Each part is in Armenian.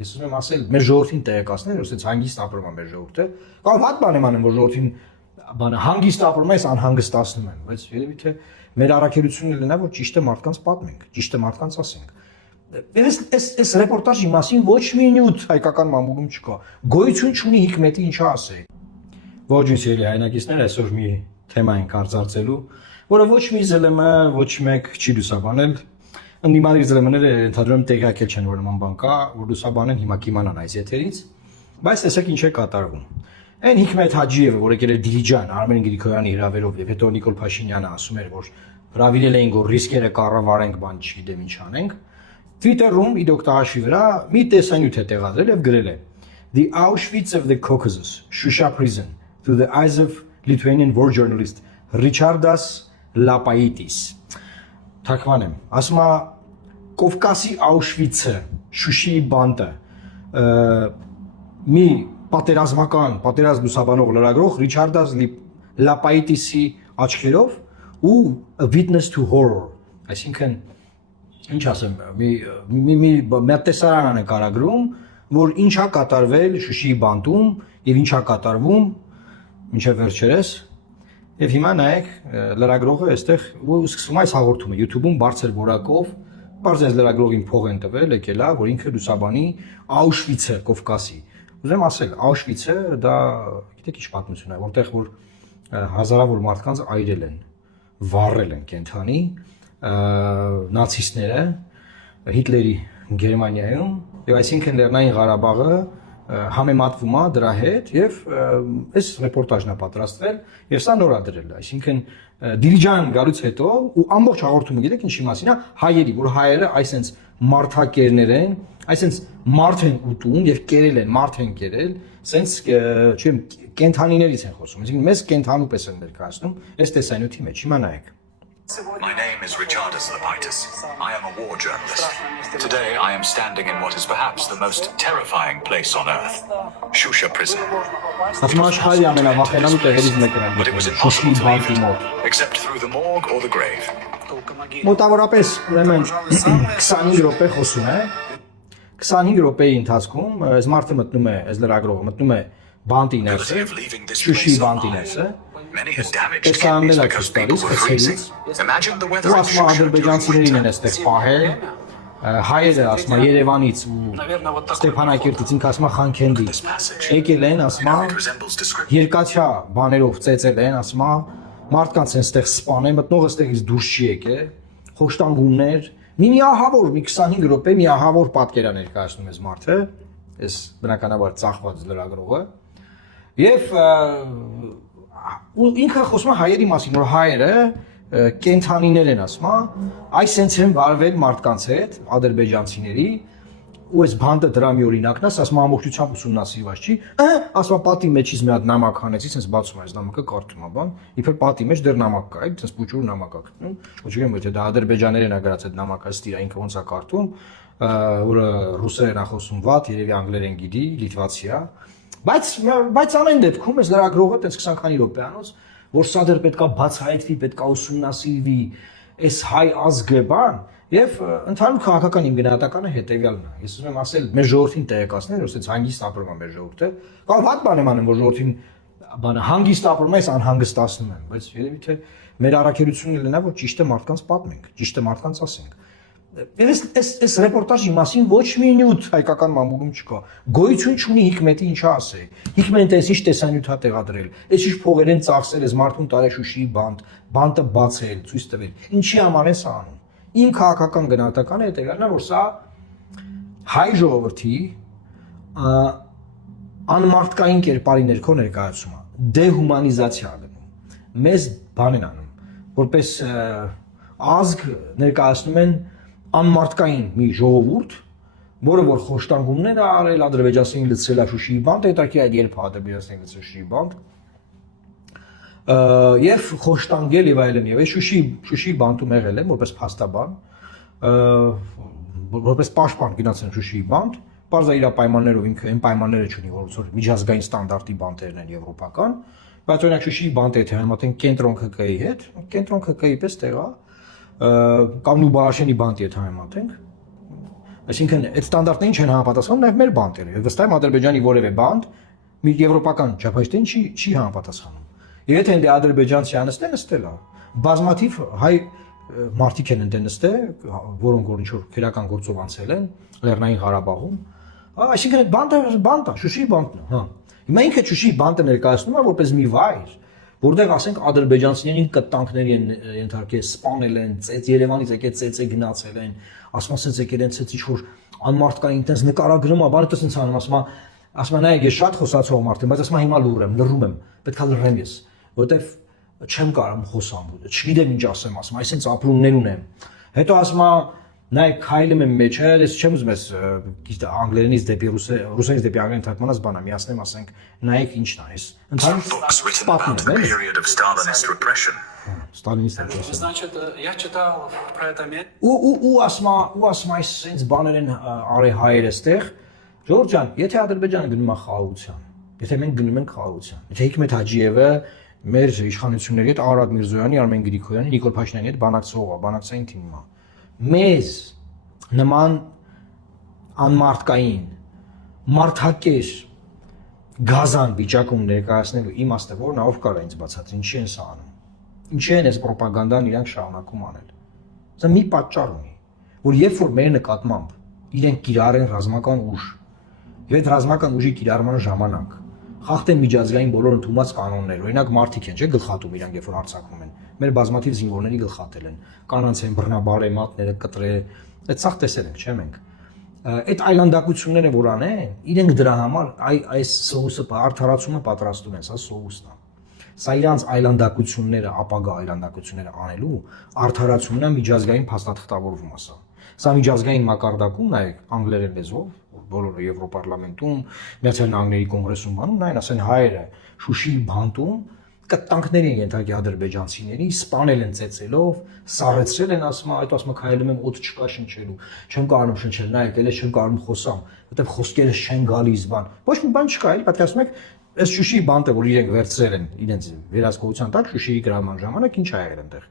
Ես ուզում եմ ասել, մեր ժողովրդին տեղեկացնել, որ ասենց հանգիստ ապրում է մեր ժողովուրդը։ Կամ վատ բան եմ անում, որ ժողովրդին բանը հանգիստ ապրում է, այս անհանգստացնում են, բայց երևի թե մեր առաքելությունը լինա, որ ճիշտը մարդկանց պատմենք, ճիշտը մարդկանց ասենք։ Այս ռեպորտաժի մասին ոչ մի նյութ հայկական մամուլում չկա։ Գոյություն չունի Հիկմետի ինչա ասել։ Ողջույն սիրելի հայրենակիցներ, այսօր մի թեմա ենք արձարծելու, որը ոչ մի ԶԼՄ, ոչ մեկ չի լուսաբանել։ Ընդդիմադիր ԶԼՄ-ները ընդհանրապես տեղյակել չեն, որ նման բան կա, որ լուսաբանեն հիմա կիմանան այս եթերից, բայց տեսեք ինչ է կատարվում։ Այն Հիկմետ Հաջիևը, որ եկել էր Դիլիջան Արմեն Գրիգորյանի հրավերով եւ հետո Նիկոլ Փաշինյանը ասում էր, որ հրավիրել էին, որ ռիսկերը կառավարենք, բան չգիտեմ ինչ անենք։ Twitter-ում իդոկտահաշվի վրա մի տեսանյութ է տեղադրել եւ գրել է. The Auschwitz of the Caucasus, Shusha prison, through the eyes of Lithuanian war journalist Ričardas Lapaitis. Թարգմանեմ, ասում է Կովկասի Auschwitz-ը, Շուշիի բանտը, մի պատերազմ լուսաբանող լրագրող Ričardas Lapaitis-ի աչքերով ու a witness to horror, այսինքն ինչ ասեմ, մի տեսարան է կարագրում, որ ինչա կատարվել Շուշիի բանտում եւ ինչա կատարվում մինչեւ վերջերս եւ հիմա նայեք լրագրողը այստեղ ու սկսում է այս հաղորդումը YouTube-ում բարձր որակով բարձր լրագրողին փող են տվել եկելա որ ինքը լուսաբանի Auschwitz-ը Կովկասի ուզեմ ասել Auschwitz-ը դա գիտեք ինչ պատմություն է որտեղ որ հազարավոր մարդկանց այրել են վառել են կենթանի նացիստները Հիտլերի Գերմանիայում եւ այսինքն Լեռնային Ղարաբաղը համեմատվում է դրա հետ եւ այս ռեպորտաժն է պատրաստվել եւ սա նորադրել է այսինքն Դիլիջան գալուց հետո ու ամբողջ հաղորդումը գիտեք ինչի մասին է հայերի որ հայերը այսենց մարդակերներ են այսենց մարդ են ուտում եւ կերել են մարդ են կերել սենց չեմ կենթանիներից են խոսում այսինքն մեզ կենթանու պես են ներկայացնում այս տեսանյութի մեջ հիմա նայեք My name is Ričardas Lapaitis. I am a war journalist. Today I am standing in what is perhaps the most terrifying place on earth, Shusha prison. But it was impossible to leave it, except through the morgue or the grave. Մոտավորապես ուրեմն 25 րոպե խոսում է 25 րոպեի ընթացքում այս մարդը մտնում է այս լրագրողը մտնում է բանտի ներսը Շուշի բանտի ներսը Many had damaged kidneys because people were freezing. Imagine the weather in Shusha ադրբեջանցիներին են այստեղ պահել հայերը ասում է Երևանից ու Ստեփանակերտից ինքը ասում է Խանքենդի եկել են ասում է երկաթյա բաներով ծեծել են ասում է մարդկանց են այստեղ սպանել մտնողը այստեղից դուրս չի եկել խոշտանգումներ մի ահավոր մի 25 րոպե մի ահավոր պատկերա ներկայացնում էս մարդը այս բնականաբար ծախված լրագրողը եւ ու ինքը խոսում է հայերի մասին, որ հայերը կենթանիներ են ասում, այս sense են վարվել մարդկանց հետ, ադրբեջանցիների, ու այս բանտը դրա մի օրինակն է, ասում ամբողջությամբ ուսումնասիրված չի, ասում պատի մեջից մի հատ նամակ հանեցի, sense բացում այս նամակը կարդում է բան, իբր պատի մեջ դեռ նամակ կա, sense փուճուր նամակ է գտնում, ոչ չգիտեմ եթե դա ադրբեջաներեն է գրած այդ նամակը, ստիրա ինքը ոնց է կարդում, որը ռուսերեն է խոսում վատ, երևի անգլերեն գիտի, լիտվացի է Բայց ամեն դեպքում այս լրագրողը տենց 20 քանի րոպեանոց որ սա դեռ պետքա բացահայտվի, պետքա ուսումնասիրվի, այս հայ ազգը բան եւ ընդհանուր քաղաքական իմ գնահատականը հետեւյալն է։ Ես ուզում եմ ասել մեր ժողովրդին տեղեկացնել, որ ասենց հանգիստ ապրում է մեր ժողովուրդը, կամ վատ բան եմ անում, որ ժողովրդին բանը հանգիստ ապրում է, այս անհանգստացնում եմ, բայց երևի թե մեր առաքելությունը լինա, որ ճիշտը մարդկանց պատմենք, ճիշտը մարդկանց ասենք։ Այս ռեպորտաժի մասին ոչ մի նյութ հայկական մամուլում չկա։ Գոյություն չունի Հիկմետի ինչա ասել։ Հիկմետը այս ինչ տեսանյութ է տեղադրել, այս ինչ փողեր են ծախսել, այս մարդուն տարե Շուշիի բանտը բացել, ցույց տվել։ Ինչի համար է սա անում։ Իմ քաղաքական գնահատականը հետեւյալն է, որ սա հայ ժողովրդի անմարդկային կերպարի ներքո ներկայացում է, դեհումանիզացիա գնում։ Մեզ բան են անում, որպես ազգ ներկայացնում են անմարդկային մի ժողովուրդ, որը որ խոշտանգումներ է արել, ադրբեջանցիներին լցրել է Շուշիի բանտ, հետաքրքիր այդ երբ ադրբեջանցիներին լցրել Շուշիի բանտ, եւ խոշտանգել եւ այլն եւ այս Շուշիի բանտում եղել եմ որպես փաստաբան, որպես պաշտպան գնացել Շուշիի բանտ, բարձր իր պայմաններով ինքը այն պայմանները չունի, որ միջազգային ստանդարտի բանտերն են եվրոպական, բայց օրինակ Շուշիի բանտը եթե համատեն կենտրոն ԿԿ-ի հետ, կենտրոն ԿԿ-ի պես տեղ է կամ Նուբարաշենի բանտի հետ համեմատենք, Այսինքն այդ ստանդարտներին չեն համապատասխանում նաև մեր բանտերը։ Եվ վստահ եմ Ադրբեջանի որևէ բանտ մի եվրոպական չափաշտին չի համապատասխանում։ Եթե դե ադրբեջանցի անստեն նստել է, բազմաթիվ հայ մարդիկ են ընդ նստել, որոնք որ ինչ-որ քերական գործով անցել են Լեռնային Ղարաբաղում, այսինքն այդ բանտը, Շուշիի բանտն է, հա։ Հիմա ինքը Շուշիի բանտը ներկայացնում է որպես մի վայր, որտեղ ասենք ադրբեջանցիներին կտանքների են ենթարկել, սպանել են, Երևանից եկել ծեծե գնացել են, ասում ասած եկել են ցած ինչ-որ անմարդկային տես նկարագրում, բանը տես ինձ անում, ասում նայեք ես շատ խոսացող մարդ եմ, բայց ասում հիմա լռում եմ, պետք է լռեմ ես, որովհետև չեմ կարող խոսամ, չգիտեմ ինչ ասեմ, ասում այսինքն ապրումներ ունեմ։ Հետո ասում նայեք քայլում եմ մեջ, ես չեմ ուզում ես անգլերենից դեպի ռուսերենից դեպի անգլերեն թարգմանած բանա, միացնեմ ասենք նայեք ինչն է այս։ Books written about the period of Stalinist repression. Ստալինիստ է։ Значит, я читал про это место. Ու ասում այս sense բաներ են արի հայերը ստեղ։ Ժորժ ջան, եթե Ադրբեջանը գնում է խաղաղության, եթե մենք գնում ենք խաղաղության, եթե Հիկմետ Հաջիևը մեր իշխանությունների հետ Արադ Միրզոյանի, Արմեն Գրիգորյանի, Նիկոլ Փաշինյանի հետ բանակցային թիմում է։ Մեզ նման անմարդկային մարդակեր գազան վիճակում ներկայացնելու իմաստը որն է, ով կարող է ինձ բացատրի, ինչի են սա անում։ Ինչի են այս ռոպագանդան իրանք շարունակում անել։ Սա մի պատճառ ունի, որ երբ որ մեր նկատմամբ իրենք կիրառեն ռազմական ուժ, եւ այդ ռազմական ուժի կիրառման ժամանակ խախտեն միջազգային բոլոր ընդունված կանոններ, օրինակ մարդիկ են, չէ՞, գլխատում իրանք երբ որ հարձակվում են։ Մեր բազմաթիվ զինվորների գլխատել են, կանանց են բռնաբարեմատները կտրել, այդ սաղ տեսել ենք, չէ՞ մենք։ Այդ այլանդակությունները որ անեն, իրենք դրա համար այս սոուսը արդարացումը պատրաստում են, սա սոուսն է։ Սա իրանց այլանդակությունները, ապագա այլանդակությունները անելու արդարացումն է միջազգային փաստաթղթավորվում ասա։ Սա միջազգային մակարդակում նայեք անգլերեն լեզվով, բոլորը Եվրոպարլամենտում, Միացյալ Նահանգների կոնգրեսում բանում, նայեն ասեն հայերը Շուշիի բանտում կտանքներ են ենթարկի ադրբեջանցիների, սպանել են ծեծելով, սառեցրել են ասում, այդ ասում քայլում եմ օդ չկա շնչելու, չեմ կարող շնչել, նայեք, ելես չեմ կարող խոսամ, որտեղ խոսքերս չեն գալիս բան։ Ոչ մի բան չկա, էլի պատկերացնում եք, այս Շուշիի բանտը, որ իրենք վերցրել են իրենց վերահսկողության տակ Շուշիի գրավման ժամանակ ինչ ա եղել այնտեղ։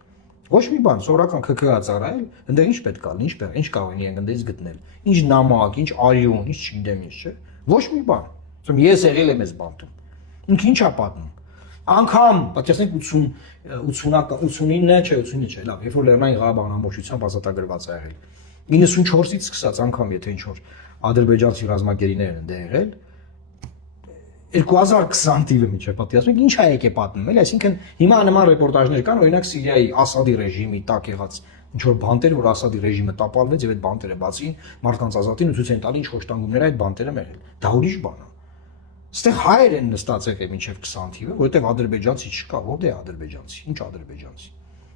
Ոչ մի բան, սովորական ՔՔ-ա ծառայել, այնտեղ ինչ պետք է լինի, ինչ կարող են իրենք այնտեղից գտնել։ Ինչ նամակ, ինչ արյուն, ինչ չգիտեմ ինչ, չէ։ Ոչ մի բան։ Ասում ես եղել եմ այս բանտում։ Ինքը ինչ ա պատմում։ Անկամ, պատկերացնեք 89-ը, չէ, 89 չէ, լավ, երբ որ Լեռնային Ղարաբաղն ամբողջությամբ ազատագրված ա եղել։ 94-ից սկսած անգամ եթե ինչ որ ադրբեջանցի ռազմագերիներ են դե եղել 2020 թիվը միջև պատկերացնում եք ինչ ա եկե պատմում, էլի, այսինքն հիմա նման ռեպորտաժներ կան, օրինակ Սիրիայի Ասադի ռեժիմի տակ եղած ինչ որ բանտեր, որ Ասադի ռեժիմը տապալվեց եւ այդ բանտերը բացին, մարդկանց ազատին ու ցույց են տալի ինչ խոշտանգումներ այդ բանտերը մեղել։ Դա ուրիշ բան է։ Այստեղ հայեր են նստած եկել մինչև 20 թիվը, որովհետև ադրբեջանցի չկա, որտե է ադրբեջանցի, ինչ ադրբեջանցի։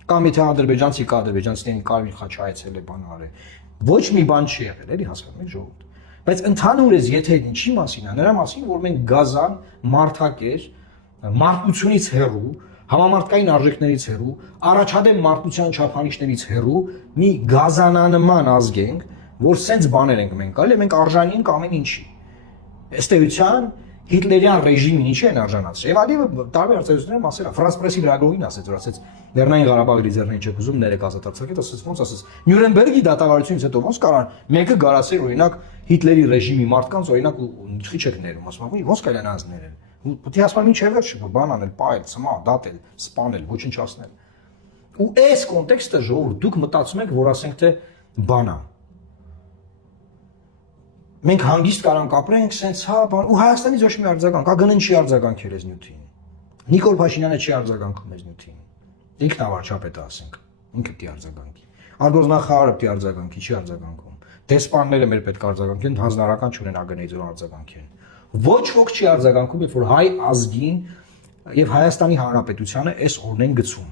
Կամ եթե ադրբեջանցի կա, ադրբեջանցիներին Կարմիր խաչ հայցել է բան արել։ Ոչ մի բան չի եղել, էլի հասկանում եք ժողովուրդ։ Բայց ընդհանուրից եթե ինչի մասին է, նրա մասին, որ մենք գազան, մարդակեր, մարդկությունից հեռու, համամարտկային արժեքներից հեռու, առաջադեմ մարդկության չափանիշներից հեռու մի գազանանման ազգ ենք, որ սենց բաներ ենք մենք կարելի, մենք արժանի ենք ամեն ինչի։ Ըստ էության Հիտլերյան ռեժիմին ինչի են արժանացրել։ Եվ Ալիևը տարբեր արձագանքներում ասել է, Ֆրանս պրեսի լրագրողին ասեց, որ ասեց Լեռնային Ղարաբաղի ձեռնին չեք ուզում ներեք ազատ արձակել, ասեց ոնց ասեց Նյուրնբերգի դատավարությունից հետո ոնց կարան մեկը գարացել օրինակ Հիտլերի ռեժիմի մարդկանց օրինակ ինչի չեք ներում, ասում ոնց կարան անց ներեն։ Պետք է ասում ինչ վերջ բան անել, պայել, ցմա, դատել, սպանել, ոչնչացնել։ Ու այս կոնտեքստը ժողովուրդ դուք մտածում եք, որ ասենք թե բան է։ Մենք հանգիստ կարանք ապրենք, սենց հա, բան, ու Հայաստանից ոչ մի արձագանք, ագնեն չի արձագանքել այս նյութին։ Նիկոլ Փաշինյանը չի արձագանքում այս նյութին։ Ինքն ավարչապետը ասենք, ինքը պիտի արձագանքի։ Արտգործնախարարը պիտի արձագանքի, չի արձագանքում։ Դեսպանները մեր պետք է արձագանքեն, հանձնարարական չունեն ԱԳՆ-ից որ արձագանքեն։ Ոչ ոք չի արձագանքում, երբ որ հայ ազգին եւ Հայաստանի Հանրապետությանը այս օրն են գցում։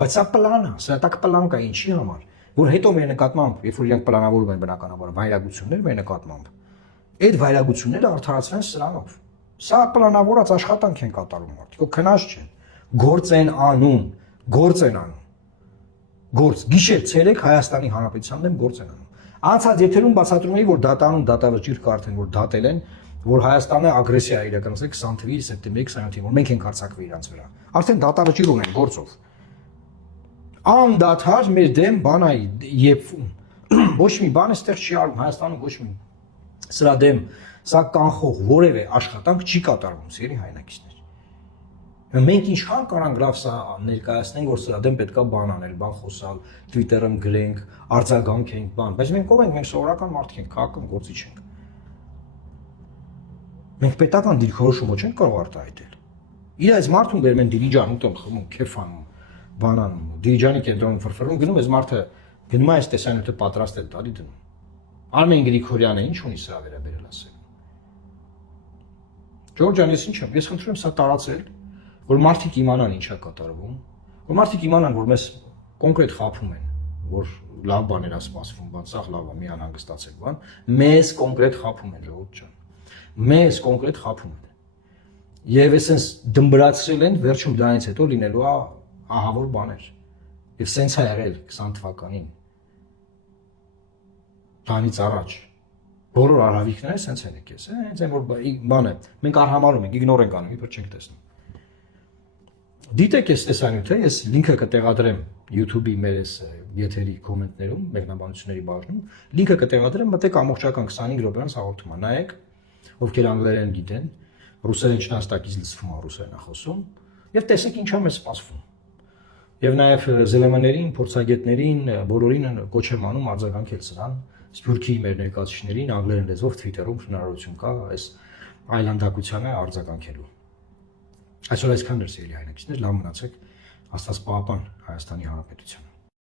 Բայց սա պլան է, սա տակ պլան կա ինչի համար, որ հետո մեր նկատմամբ, երբ որ իրանք պլանավորում են բնականաբար վայրագություններ մեր նկատմամբ, այդ վայրագությունները արդարացվեն սրանով։ Սա պլանավորած աշխատանք են կատարում մարդիկ, ով քնած չեն։ Գործ են անում, գործ են անում։ Գործ, գիշեր, ցերեկ Հայաստանի Հանրապետության դեմ գործ են անում։ Անցած եթերում բացատրում էի, որ դատանում դատավճիռ կա արդեն, որ դատել են, որ Հայաստանը ագրեսիա է իրականացրել 20 թվականի սեպտեմբերի 27-ին, որ մենք ենք հարձակվել իրանց վրա։ Արդեն դատավճիռ ունեն գործով։ Անդադար մեր դեմ բան այ եփվում։ ոչ մի բան այստեղ չի արվում Հայաստանում ոչ մի սրա դեմ սա կանխող որևէ աշխատանք չի կատարվում սիրելի հայրենակիցներ։ Մենք ինչքան կարանք լավ սա ներկայացնենք, որ սրա դեմ պետքա բան անել, բան խոսալ, Twitter-ում գրենք, արձագանքենք, բան, բայց մենք ով ենք, մենք սովորական մարդիկ ենք, քաղաքում գործիչ ենք։ Մենք պետական դիրքորոշումը չենք կարող արտահայտել։ Իր այս մարդուն բերում են Դիլիջան ուտում, խմում, քեֆանում, բանանում, Դիլիջանի կենտրոնում ֆրֆրում, գնում ես մարդը գնում է այս տեսանյութը պատրաստ է տալի դնում։ Արմեն Գրիգորյանը ինչ ունի սրա վերաբերել ասել։ Ջորջ ջան, ես ինչ եմ, ես խնդրում եմ սա տարածել, որ մարդիկ իմանան ինչա կատարվում, որ մարդիկ իմանան, որ մեզ կոնկրետ խափում են, որ լավ բաներ է սպասվում, բան, սա լավ է, մի անհանգստացեք, բան, մեզ կոնկրետ խափում են, Ժողովուրդ ջան։ Մեզ կոնկրետ խափում են։ Եվ այսպես դմբրացրել են, վերջում դրանից հետո լինելու է ահավոր բաներ։ Եվ սենց է եղել 20 թվականին։ Դրանից առաջ բոլոր արհավիկները սենց են եկել, հենց այն որ բան է, մենք արհամարում ենք, իգնոր ենք անում, իբր չենք տեսնում։ Դիտեք այս տեսանյութը, ես լինքը կտեղադրեմ YouTube-ի մեր այս եթերի կոմենտներում, մեկնաբանությունների բաժնում, լինքը կտեղադրեմ, մտեք ամբողջական 25 րոպեանոց հաղորդումը, նայեք, ովքեր անգլերեն գիտեն, ռուսերեն չնաստակից լսվում է ռուսերեն խոսում, եւ տեսեք ինչա մեզ սպասվում։ Եվ նաեւ ԶԼՄ-ներին, փորձագետներին, բոլորին կոչ եմ անում արձագանքել սրան, Սփյուռքի մեր ներկայացուցիչներին անգլերեն լեզվով Twitter-ում հնարավորություն կա այս այլանդակությանը արձագանքելու։ Այսօր այսքան էր սիրելի հայրենակիցներ, լավ մնացեք, Աստված պահապան Հայաստանի Հանրապետության։